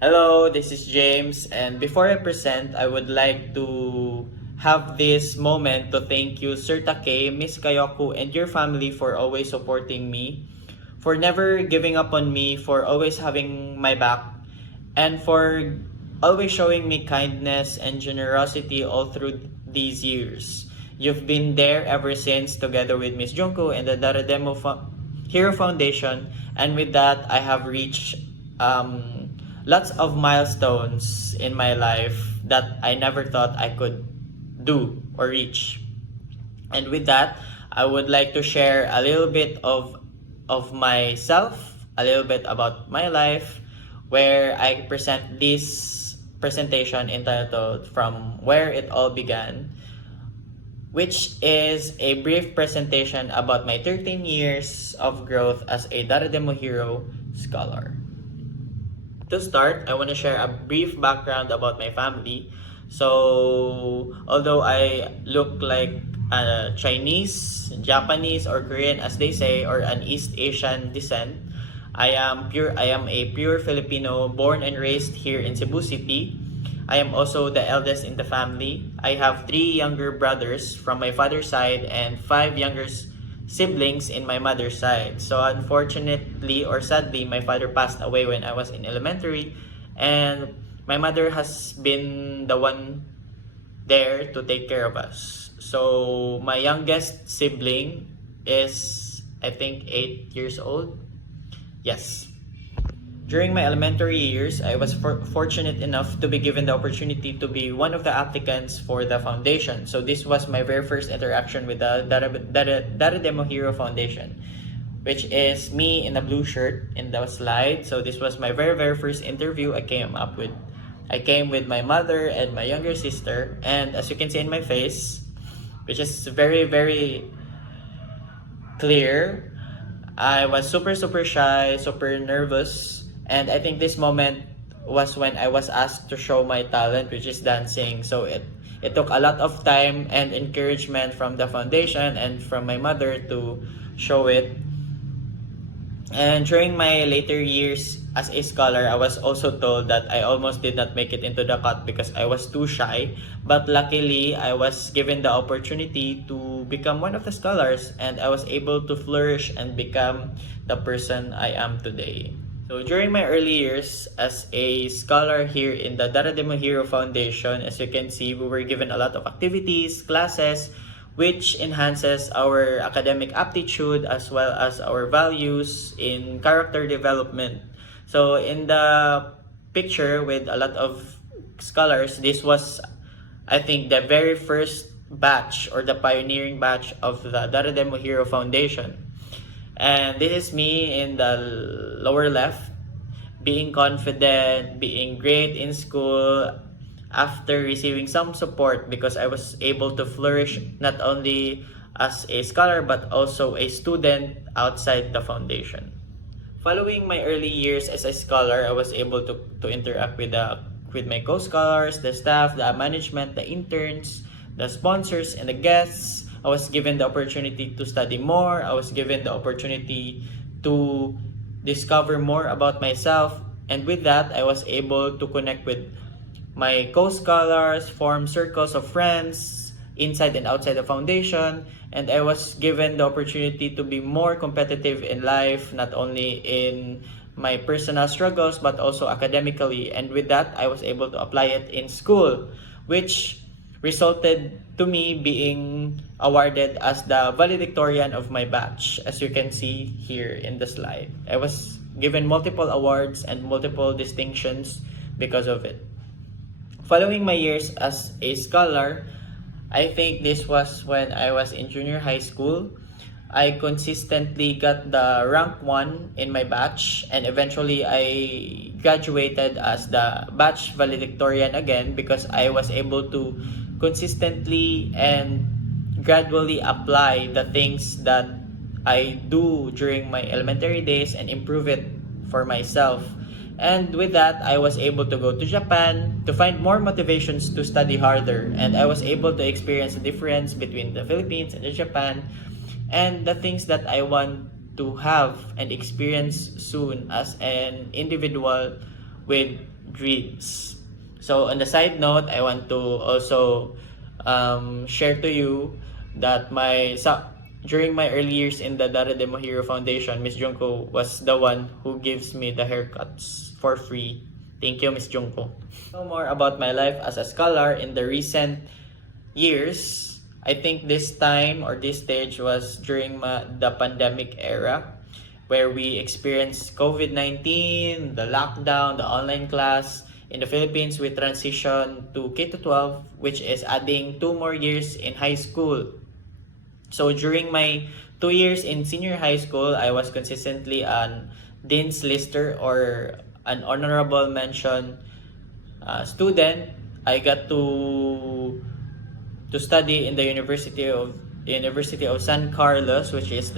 Hello, this is James, and before I present, I would like to have this moment to thank you, Sir Take, Miss Kayoku, and your family for always supporting me, for never giving up on me, for always having my back, and for always showing me kindness and generosity all through these years. You've been there ever since, together with Miss Junko and the Hero Foundation, and with that, I have reached lots of milestones in my life that I never thought I could do or reach. And with that, I would like to share a little bit of myself, a little bit about my life, where I present this presentation entitled From Where It All Began, which is a brief presentation about my 13 years of growth as a Darademo Hero scholar. To start, I want to share a brief background about my family. So, although I look like a Chinese, Japanese, or Korean, as they say, or an East Asian descent, I am a pure Filipino, born and raised here in Cebu City. I am also the eldest in the family. I have 3 younger brothers from my father's side and 5 younger siblings in my mother's side. So unfortunately or sadly, my father passed away when I was in elementary, and my mother has been the one there to take care of us. So my youngest sibling is, I think, 8 years old. Yes. During my elementary years, I was fortunate enough to be given the opportunity to be one of the applicants for the foundation. So this was my very first interaction with the Darademo Hero Foundation, which is me in a blue shirt in the slide. So this was my very first interview I came up with. I came with my mother and my younger sister, and as you can see in my face, which is very clear, I was super shy, super nervous. And I think this moment was when I was asked to show my talent, which is dancing. So it took a lot of time and encouragement from the foundation and from my mother to show it. And during my later years as a scholar, I was also told that I almost did not make it into the cut because I was too shy. But luckily, I was given the opportunity to become one of the scholars, and I was able to flourish and become the person I am today. So during my early years as a scholar here in the Darademo Hero Foundation, as you can see, we were given a lot of activities, classes, which enhances our academic aptitude as well as our values in character development. So in the picture with a lot of scholars, this was, I think, the very first batch or the pioneering batch of the Darademo Hero Foundation. And this is me in the lower left, being confident, being great in school after receiving some support because I was able to flourish not only as a scholar but also a student outside the foundation. Following my early years as a scholar, I was able to interact with my co-scholars, the staff, the management, the interns, the sponsors, and the guests. I was given the opportunity to study more. I was given the opportunity to discover more about myself. And with that, I was able to connect with my co-scholars, form circles of friends inside and outside the foundation. And I was given the opportunity to be more competitive in life, not only in my personal struggles, but also academically. And with that, I was able to apply it in school, which resulted to me being awarded as the valedictorian of my batch, as you can see here in the slide. I was given multiple awards and multiple distinctions because of it. Following my years as a scholar, I think this was when I was in junior high school. I consistently got the rank 1 in my batch, and eventually I graduated as the batch valedictorian again because I was able to consistently and gradually apply the things that I do during my elementary days and improve it for myself. And with that, I was able to go to Japan to find more motivations to study harder, and I was able to experience the difference between the Philippines and the Japan and the things that I want to have and experience soon as an individual with dreams. So on the side note, I want to also share to you that during my early years in the Dara de Mohiro Foundation, Miss Junko was the one who gives me the haircuts for free. Thank you, Miss Junko. Know more about my life as a scholar in the recent years. I think this time or this stage was during the pandemic era, where we experienced COVID-19, the lockdown, the online class. In the Philippines, we transitioned to K-12, which is adding 2 more years in high school. So during my 2 years in senior high school, I was consistently an Dean's Lister or an honorable mention student. I got to study in the University of San Carlos, which is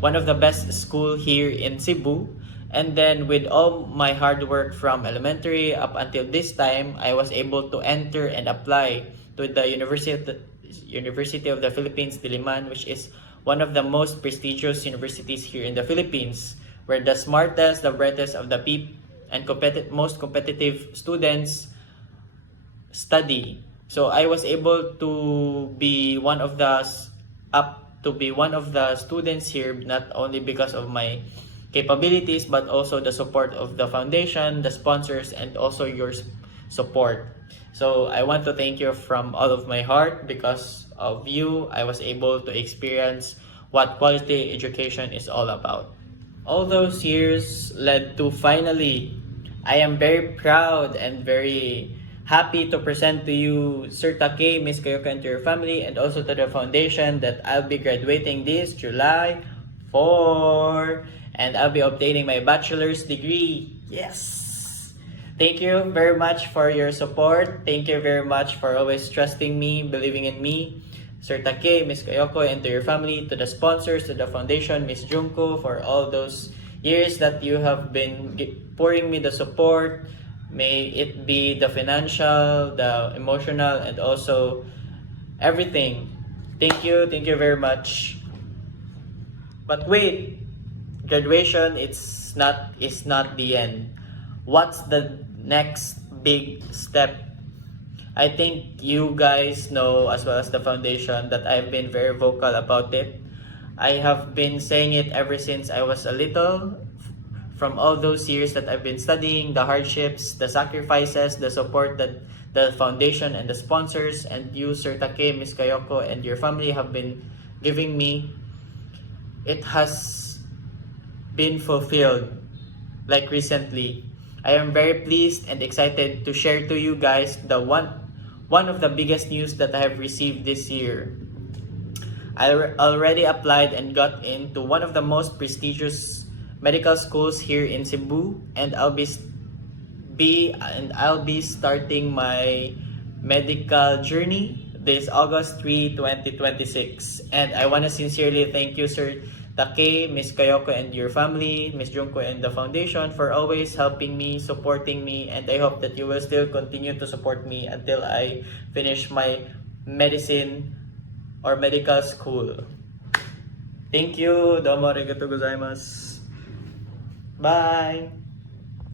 one of the best school here in Cebu. And then with all my hard work from elementary up until this time, I was able to enter and apply to the University of the Philippines, Diliman, which is one of the most prestigious universities here in the Philippines, where the smartest, the brightest of the people and most competitive students study. So I was able to be one of the students here, not only because of my capabilities, but also the support of the foundation, the sponsors, and also your support. So I want to thank you from all of my heart. Because of you, I was able to experience what quality education is all about. All those years led to finally, I am very proud and very happy to present to you Sir Take, Miss Kayoko, and to your family, and also to the foundation, that I'll be graduating this July 4, and I'll be obtaining my bachelor's degree. Yes! Thank you very much for your support. Thank you very much for always trusting me, believing in me. Sir Take, Miss Kayoko, and to your family, to the sponsors, to the foundation, Miss Junko, for all those years that you have been pouring me the support. May it be the financial, the emotional, and also everything. Thank you very much. But wait, graduation is not the end. What's the next big step? I think you guys know, as well as the foundation, that I've been very vocal about it. I have been saying it ever since I was a little. From all those years that I've been studying, the hardships, the sacrifices, the support that the foundation and the sponsors and you, Sir Take, Miss Kayoko, and your family have been giving me, it has been fulfilled. Like recently, I am very pleased and excited to share to you guys the one of the biggest news that I have received this year. I already applied and got into one of the most prestigious medical schools here in Cebu, and I'll be starting my medical journey this August 3, 2026. And I want to sincerely thank you, Sir Take, Miss Kayoko, and your family, Miss Junko, and the foundation for always helping me, supporting me, and I hope that you will still continue to support me until I finish my medicine or medical school. Thank you. Domo arigatou gozaimasu. Bye.